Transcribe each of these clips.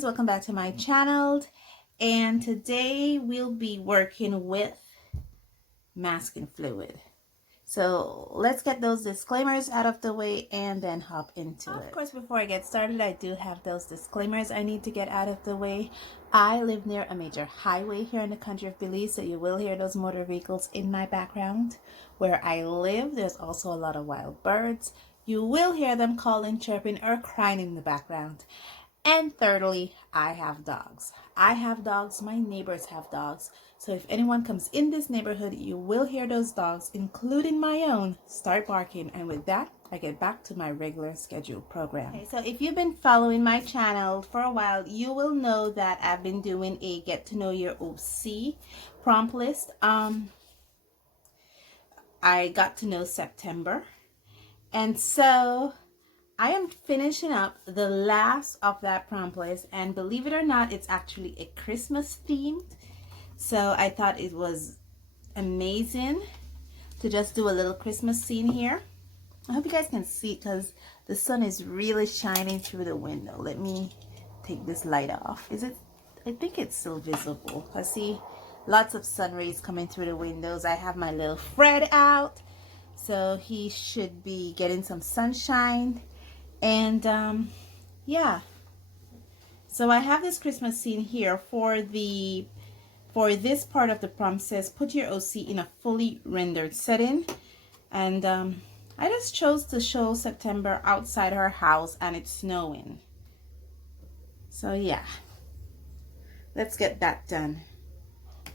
friends, welcome back to my channel, and today we'll be working with masking fluid. So let's get those disclaimers out of the way and then hop into it. Of course, before I get started, I do have those disclaimers I need to get out of the way. I live near a major highway here in the country of Belize, so you will hear those motor vehicles in my background. Where I live, there's also a lot of wild birds. You will hear them calling, chirping, or crying in the background. And thirdly, I have dogs. I have dogs, my neighbors have dogs. So if anyone comes in this neighborhood, you will hear those dogs, including my own, start barking. And with that, I get back to my regular scheduled program. Okay, so if you've been following my channel for a while, you will know that I've been doing a get to know your OC prompt list. I got to know September. And so I am finishing up the last of that prompt list, and believe it or not, it's actually a Christmas themed. So I thought it was amazing to just do a little Christmas scene here. I hope you guys can see because the sun is really shining through the window. Let me take this light off. Is it? I think it's still visible. I see lots of sun rays coming through the windows. I have my little Fred out, so he should be getting some sunshine. And yeah, so I have this Christmas scene here for this part of the prompt. Says put your OC in a fully rendered setting, and I just chose to show September outside her house and it's snowing. So yeah, let's get that done.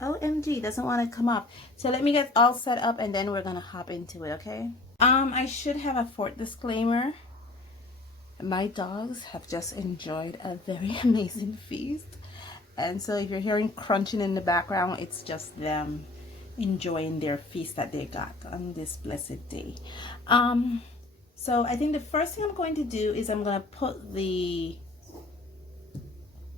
OMG, doesn't want to come up. So let me get all set up and then we're gonna hop into it. Okay, I should have a fourth disclaimer. My dogs have just enjoyed a very amazing feast, and so if you're hearing crunching in the background, it's just them enjoying their feast that they got on this blessed day. So I think the first thing I'm going to do is I'm going to put the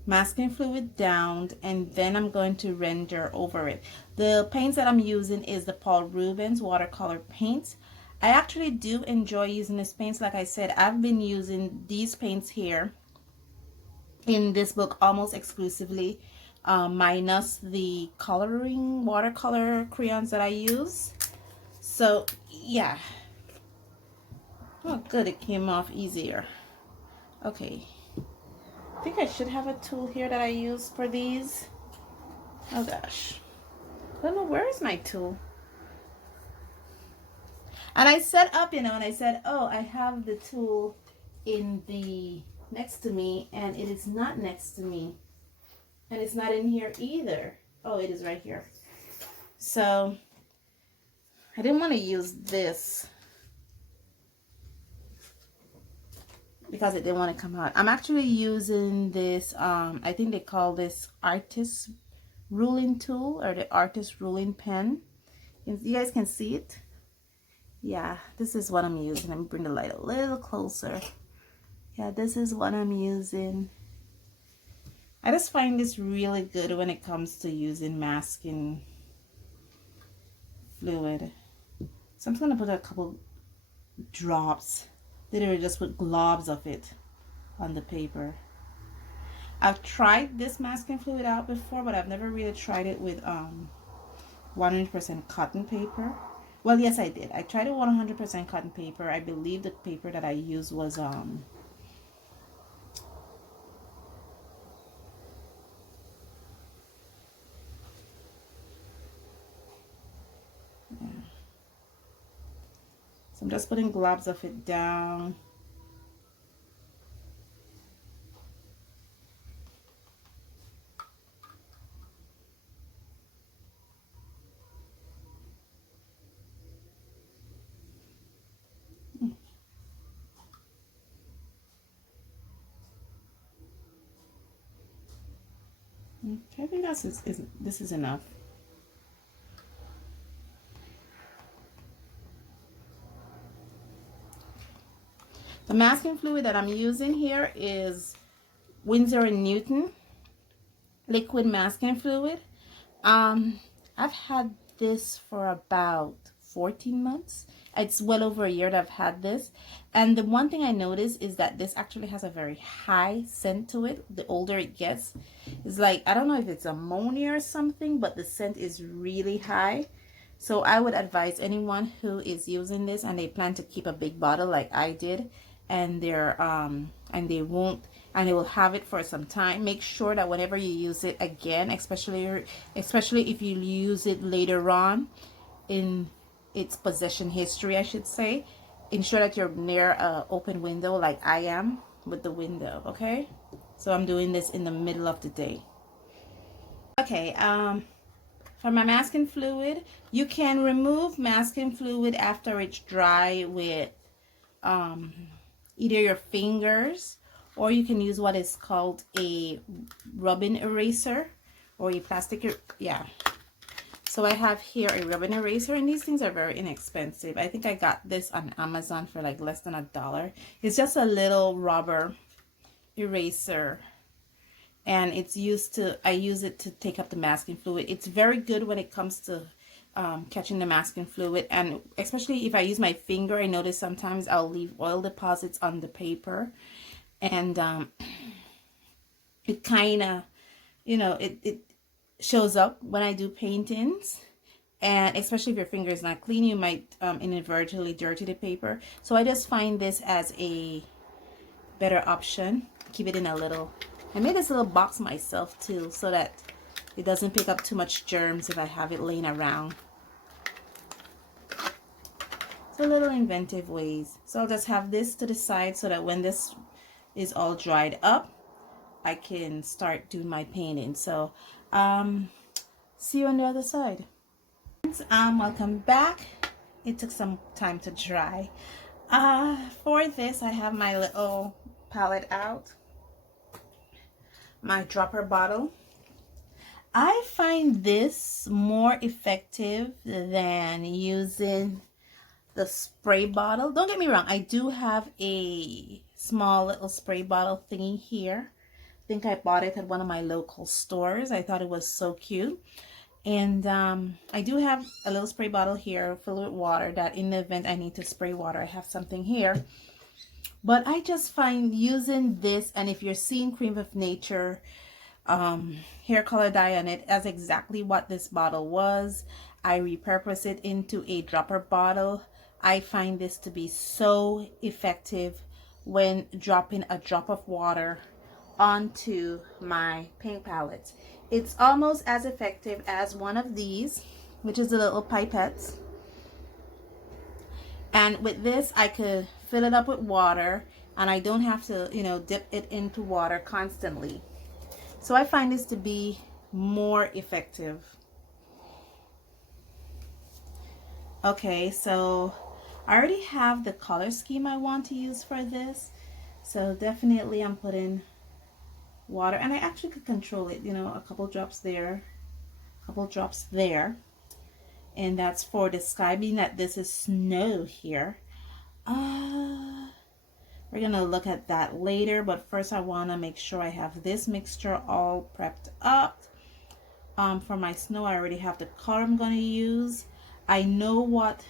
masking fluid down, and then I'm going to render over it. The paints that I'm using is the Rubens watercolor paints. I actually do enjoy using these paints. Like I said, I've been using these paints here in this book almost exclusively, minus the coloring watercolor crayons that I use. So yeah. Oh good, it came off easier. Okay, I think I should have a tool here that I use for these. Oh gosh, I don't know, where is my tool? And I set up, and I said, oh, I have the tool in the next to me, and it is not next to me, and it's not in here either. Oh, it is right here. So I didn't want to use this because it didn't want to come out. I'm actually using this, I think they call this artist ruling tool, or the artist ruling pen. You guys can see it. Yeah, this is what I'm using. Let me bring the light a little closer. Yeah, this is what I'm using. I just find this really good when it comes to using masking fluid. So I'm just going to put a couple drops, literally just put globs of it on the paper. I've tried this masking fluid out before, but I've never really tried it with 100% cotton paper. Well, yes, I did. I tried it with 100% cotton paper. I believe the paper that I used was yeah. So I'm just putting globs of it down. Okay, I think this is enough. The masking fluid that I'm using here is Winsor & Newton liquid masking fluid. I've had this for about 14 months. It's well over a year that I've had this. And the one thing I noticed is that this actually has a very high scent to it. The older it gets, it's like, I don't know if it's ammonia or something, but the scent is really high. So I would advise anyone who is using this and they plan to keep a big bottle like I did, and they will have it for some time, make sure that whenever you use it again, especially if you use it later on in its possession history, I should say, ensure that you're near an open window like I am with the window. Okay, so I'm doing this in the middle of the day. Okay, for my masking fluid, you can remove masking fluid after it's dry with either your fingers, or you can use what is called a rubbing eraser or a plastic, yeah. So I have here a rubbing eraser, and these things are very inexpensive. I think I got this on Amazon for like less than $1. It's just a little rubber eraser, and it's I use it to take up the masking fluid. It's very good when it comes to catching the masking fluid, and especially if I use my finger, I notice sometimes I'll leave oil deposits on the paper, and it kind of, it shows up when I do paintings, and especially if your finger is not clean, you might inadvertently dirty the paper. So I just find this as a better option. Keep it in a little, I made this little box myself too, so that it doesn't pick up too much germs if I have it laying around. So little inventive ways. So I'll just have this to the side so that when this is all dried up, I can start doing my painting. So see you on the other side. Welcome back. It took some time to dry. For this, I have my little palette out, my dropper bottle. I find this more effective than using the spray bottle. Don't get me wrong, I do have a small little spray bottle thingy here. I think I bought it at one of my local stores. I thought it was so cute. And I do have a little spray bottle here filled with water, that in the event I need to spray water, I have something here. But I just find using this, and if you're seeing Cream of Nature hair color dye on it, as exactly what this bottle was. I repurpose it into a dropper bottle. I find this to be so effective when dropping a drop of water onto my paint palettes. It's almost as effective as one of these, which is the little pipettes. And with this, I could fill it up with water, and I don't have to, dip it into water constantly. So I find this to be more effective. Okay, so I already have the color scheme I want to use for this. So definitely I'm putting water, and I actually could control it, a couple drops there, a couple drops there. And that's for the sky, being that this is snow here. We're gonna look at that later, but first I want to make sure I have this mixture all prepped up. For my snow, I already have the color I'm gonna use. I know what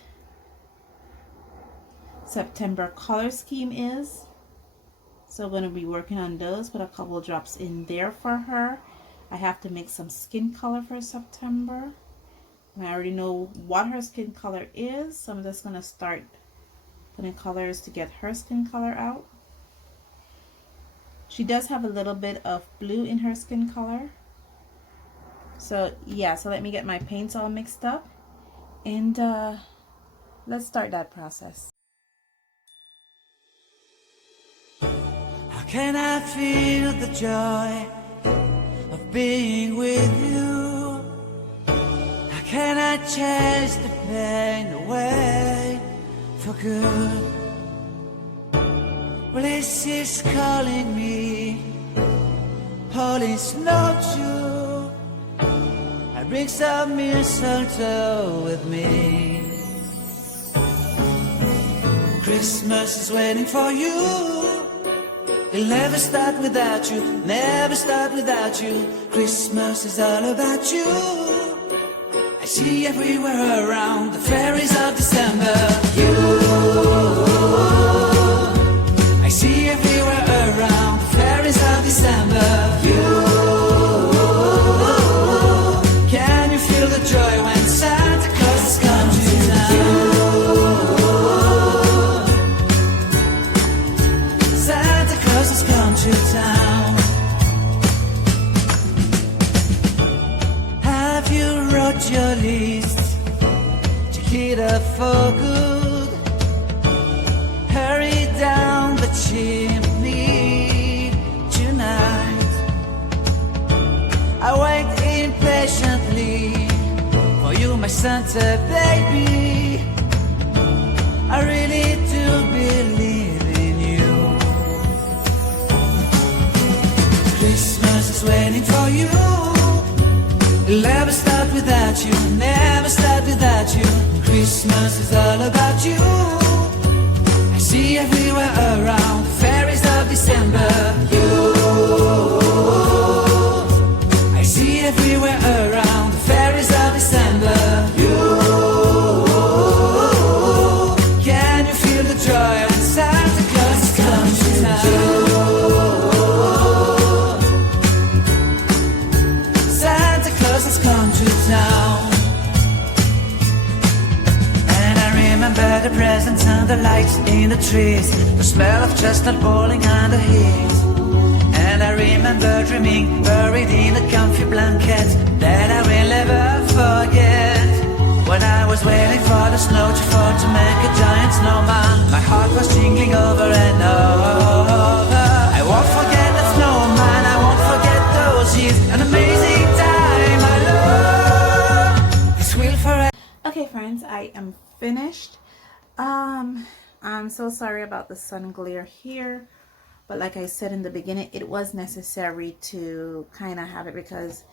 September color scheme is, so I'm gonna be working on those. Put a couple drops in there for her. I have to make some skin color for September, and I already know what her skin color is, so I'm just gonna start putting colors to get her skin color out. She does have a little bit of blue in her skin color. So yeah, so let me get my paints all mixed up, and let's start that process. How can I feel the joy of being with you? How can I chase the pain away for good? Well, this is calling me, holy snowshoe. I bring some mistletoe with me. Christmas is waiting for you. It'll never start without you, never start without you. Christmas is all about you. I see everywhere around the fairies of December. You, I see everywhere around the fairies of December. You, can you feel the joy when Santa Claus has come to town? Santa Claus has come to town. Have you wrote your list to hit up for good? Hurry down the chimney tonight. I wait impatiently for you, my Santa baby. I really do believe in you. Christmas is waiting for you. It'll never start without you, never start without you. Christmas is all about you. I see everywhere around the fairies of December. You, I see everywhere around the fairies of December. You, can you feel the joy when Santa Claus has come to town? Santa Claus has come to town. And I remember the presents and the lights in the trees, the smell of chestnut boiling on the heat. And I remember dreaming, buried in a comfy blanket that I will never forget. When I was waiting for the snow to fall to make a giant snowman, my heart was jingling over and over. I won't forget the snowman, I won't forget those years, an amazing time I love. This will forever. Okay, friends, I am finished. I'm so sorry about the sun glare here, but like I said in the beginning, it was necessary to kind of have it because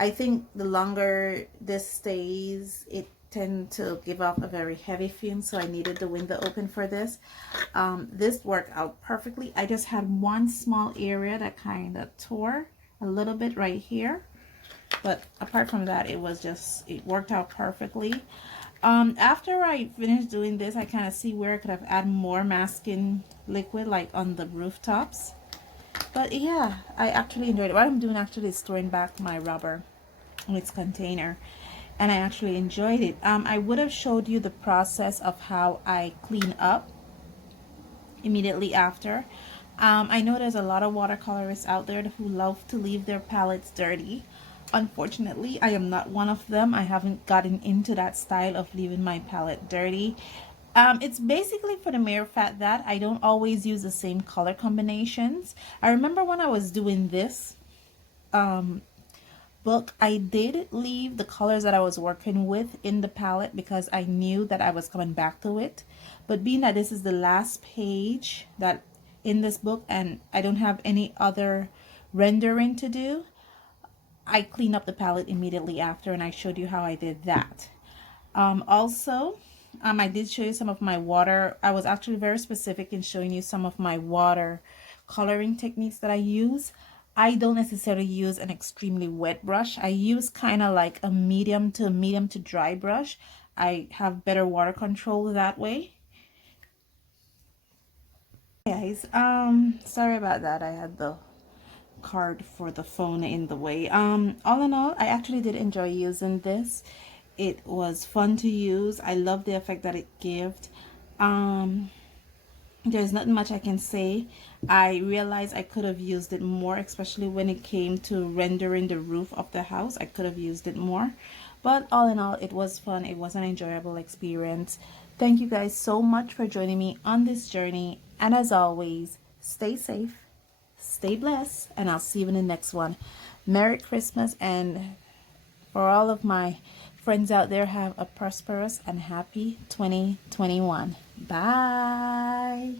I think the longer this stays, it tends to give off a very heavy fume, so I needed the window open for this. This worked out perfectly. I just had one small area that kind of tore a little bit right here, but apart from that, it worked out perfectly. After I finished doing this, I kind of see where I could have added more masking liquid, like on the rooftops. But yeah, I actually enjoyed it. What I'm doing actually is storing back my rubber in its container, and I actually enjoyed it. I would have showed you the process of how I clean up immediately after. I know there's a lot of watercolorists out there who love to leave their palettes dirty. Unfortunately, I am not one of them. I haven't gotten into that style of leaving my palette dirty. It's basically for the mere fact that I don't always use the same color combinations. I remember when I was doing this book, I did leave the colors that I was working with in the palette because I knew that I was coming back to it. But being that this is the last page that in this book and I don't have any other rendering to do, I clean up the palette immediately after, and I showed you how I did that. I did show you some of my water. I was actually very specific in showing you some of my water coloring techniques that I use. I don't necessarily use an extremely wet brush. I use kind of like a medium to dry brush. I have better water control that way. Guys, sorry about that. I had the card for the phone in the way. All in all, I actually did enjoy using this. It was fun to use. I love the effect that it gave. There's nothing much I can say. I realized I could have used it more, especially when it came to rendering the roof of the house. I could have used it more, but all in all, it was fun. It was an enjoyable experience. Thank you guys so much for joining me on this journey, and as always, stay safe, stay blessed, and I'll see you in the next one. Merry Christmas, and for all of my friends out there, have a prosperous and happy 2021. Bye.